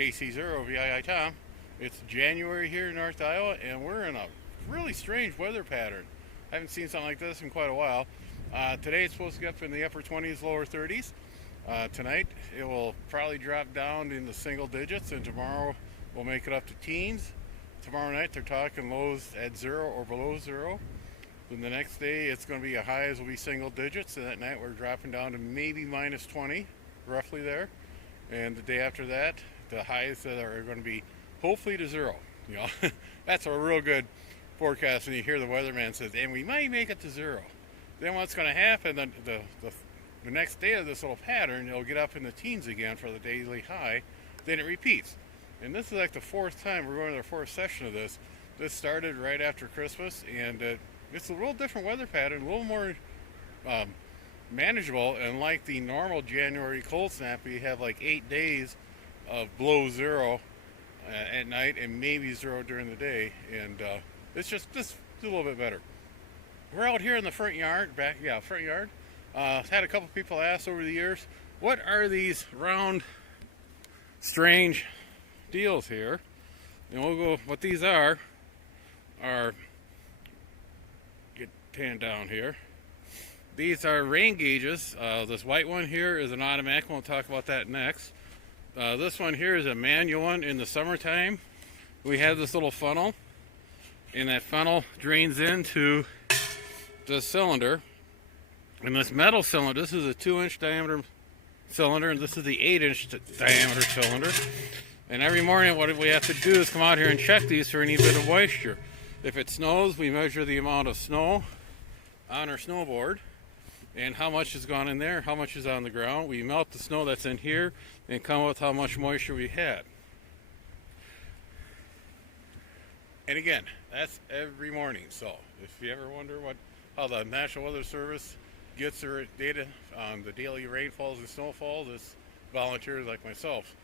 KC0 VII Tom. It's January here in North Iowa, and we're in a really strange weather pattern. I haven't seen something like this in quite a while. Today it's supposed to get up in the upper 20s, lower 30s. Tonight it will probably drop down in the single digits, and tomorrow we'll make it up to teens. Tomorrow night they're talking lows at 0 or below 0. Then the next day it's going to be highs will be single digits, and that night we're dropping down to maybe minus 20, roughly there. And the day after that, the highs that are going to be hopefully to 0. You know, that's a real good forecast when you hear the weatherman says, and we might make it to 0. Then what's going to happen, the next day of this little pattern, it'll get up in the teens again for the daily high. Then it repeats. And this is like the fourth time we're going to the fourth session of this. This started right after Christmas, and it's a real different weather pattern, a little more manageable. And like the normal January cold snap, we have like 8 days of below 0 at night and maybe 0 during the day, and it's just a little bit better. We're out here in the front yard, front yard. Had a couple people ask over the years, what are these round, strange deals here? And we'll go, what these are get panned down here. These are rain gauges. This white one here is an automatic. We'll talk about that next. This one here is a manual one. In the summertime, we have this little funnel, and that funnel drains into the cylinder. And this metal cylinder, this is a 2-inch diameter cylinder, and this is the 8-inch diameter cylinder. And every morning what we have to do is come out here and check these for any bit of moisture. If it snows, we measure the amount of snow on our snowboard and how much has gone in there, how much is on the ground. We melt the snow that's in here and come up with how much moisture we had. And again, that's every morning. So if you ever wonder how the National Weather Service gets their data on the daily rainfalls and snowfalls, it's volunteers like myself.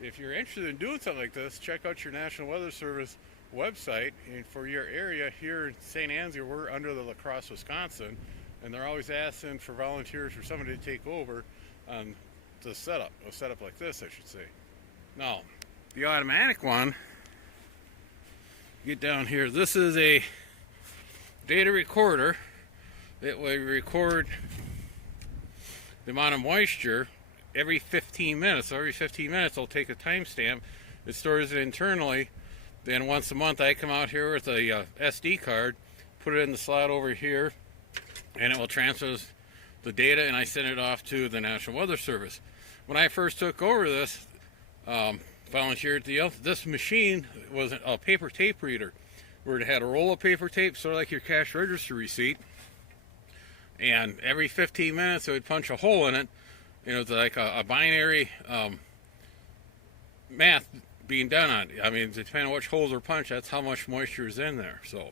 If you're interested in doing something like this, check out your National Weather Service website. And for your area here in St. Ansgar, we're under the La Crosse, Wisconsin, and they're always asking for volunteers for somebody to take over on the setup, a setup like this, I should say. Now, the automatic one, get down here, this is a data recorder. It will record the amount of moisture every 15 minutes. So every 15 minutes it'll take a timestamp. It stores it internally. Then once a month I come out here with a SD card, put it in the slot over here, and it will transfer the data, and I send it off to the National Weather Service. When I first took over this, volunteered this machine was a paper tape reader, where it had a roll of paper tape, sort of like your cash register receipt. And every 15 minutes it would punch a hole in it. You know, it's like a binary math being done on it. I mean, depending on which holes are punched, that's how much moisture is in there. So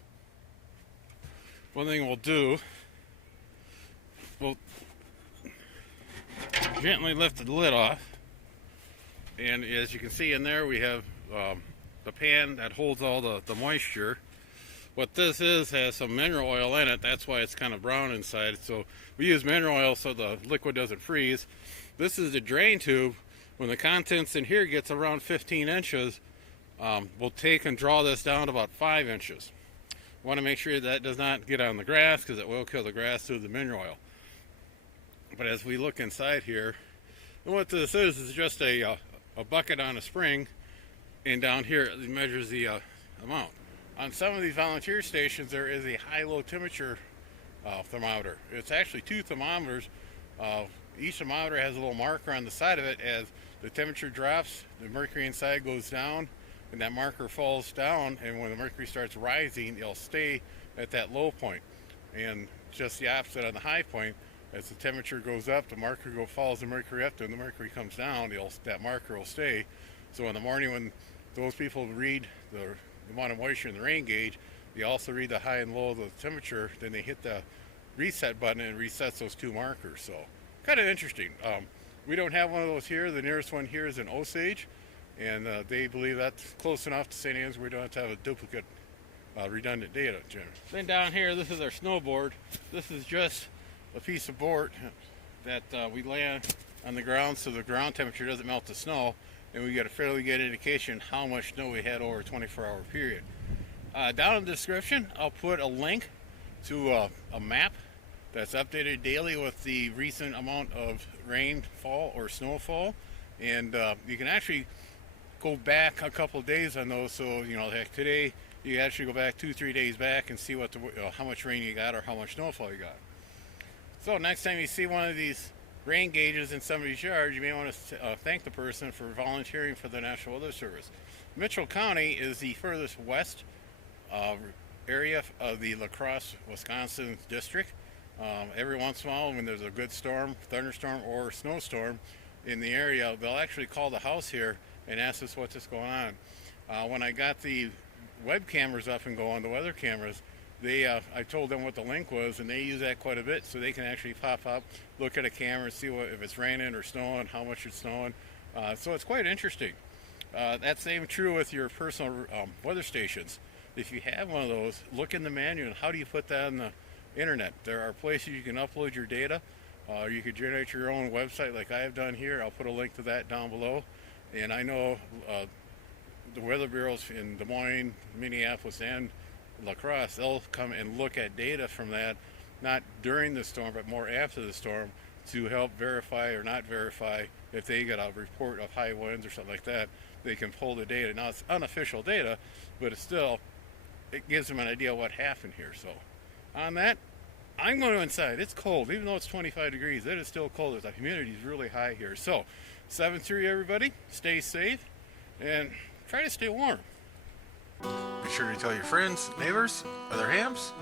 one thing we'll do, we'll gently lift the lid off, and as you can see in there, we have the pan that holds all the moisture. What this is has some mineral oil in it. That's why it's kind of brown inside. So we use mineral oil so the liquid doesn't freeze. This is the drain tube. When the contents in here gets around 15 inches, we'll take and draw this down to about 5 inches. Want to make sure that does not get on the grass, because it will kill the grass through the mineral oil. But as we look inside here, and what this is just a bucket on a spring, and down here it measures the amount. On some of these volunteer stations, there is a high-low temperature thermometer. It's actually 2 thermometers. Each thermometer has a little marker on the side of it. As the temperature drops, the mercury inside goes down, and that marker falls down, and when the mercury starts rising, it'll stay at that low point. And just the opposite on the high point, as the temperature goes up, the marker follows the mercury up, and the mercury comes down, that marker will stay. So in the morning when those people read the amount of moisture in the rain gauge, they also read the high and low of the temperature, then they hit the reset button and it resets those 2 markers. So kind of interesting. We don't have one of those here. The nearest one here is in Osage, and they believe that's close enough to St. Ansgar we don't have to have a duplicate redundant data generator. Then down here, this is our snowboard. This is just a piece of board that we lay on the ground so the ground temperature doesn't melt the snow. and we get a fairly good indication how much snow we had over a 24-hour period. Down in the description, I'll put a link to a map that's updated daily with the recent amount of rainfall or snowfall, and you can actually go back a couple of days on those. So like today, you actually go back 2-3 days back and see what how much rain you got or how much snowfall you got. So next time you see one of these rain gauges in somebody's yard, you may want to thank the person for volunteering for the National Weather Service. Mitchell County is the furthest west area of the La Crosse, Wisconsin district. Every once in a while, when there's a good storm, thunderstorm, or snowstorm in the area, they'll actually call the house here and ask us what's going on. When I got the web cameras up and going, the weather cameras, I told them what the link was, and they use that quite a bit, so they can actually pop up, look at a camera, see if it's raining or snowing, how much it's snowing. So it's quite interesting. That's same true with your personal weather stations. If you have one of those, look in the manual and how do you put that on the internet. There are places you can upload your data. You could generate your own website like I have done here. I'll put a link to that down below. And I know the weather bureaus in Des Moines, Minneapolis, and La Crosse, they'll come and look at data from that, not during the storm, but more after the storm, to help verify or not verify if they get a report of high winds or something like that. They can pull the data. Now, it's unofficial data, but it's still, it gives them an idea of what happened here. So on that, I'm going inside. It's cold. Even though it's 25 degrees, it is still cold. The humidity is really high here. So 7-3 everybody, stay safe and try to stay warm. Be sure to tell your friends, neighbors, other hams,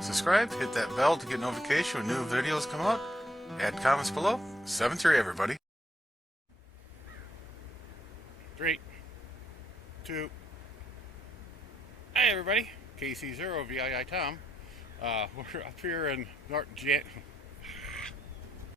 subscribe, hit that bell to get notification when new videos come out. Add comments below. 7-3 everybody. 3, 2. Hi everybody, KC0 VII Tom. We're up here in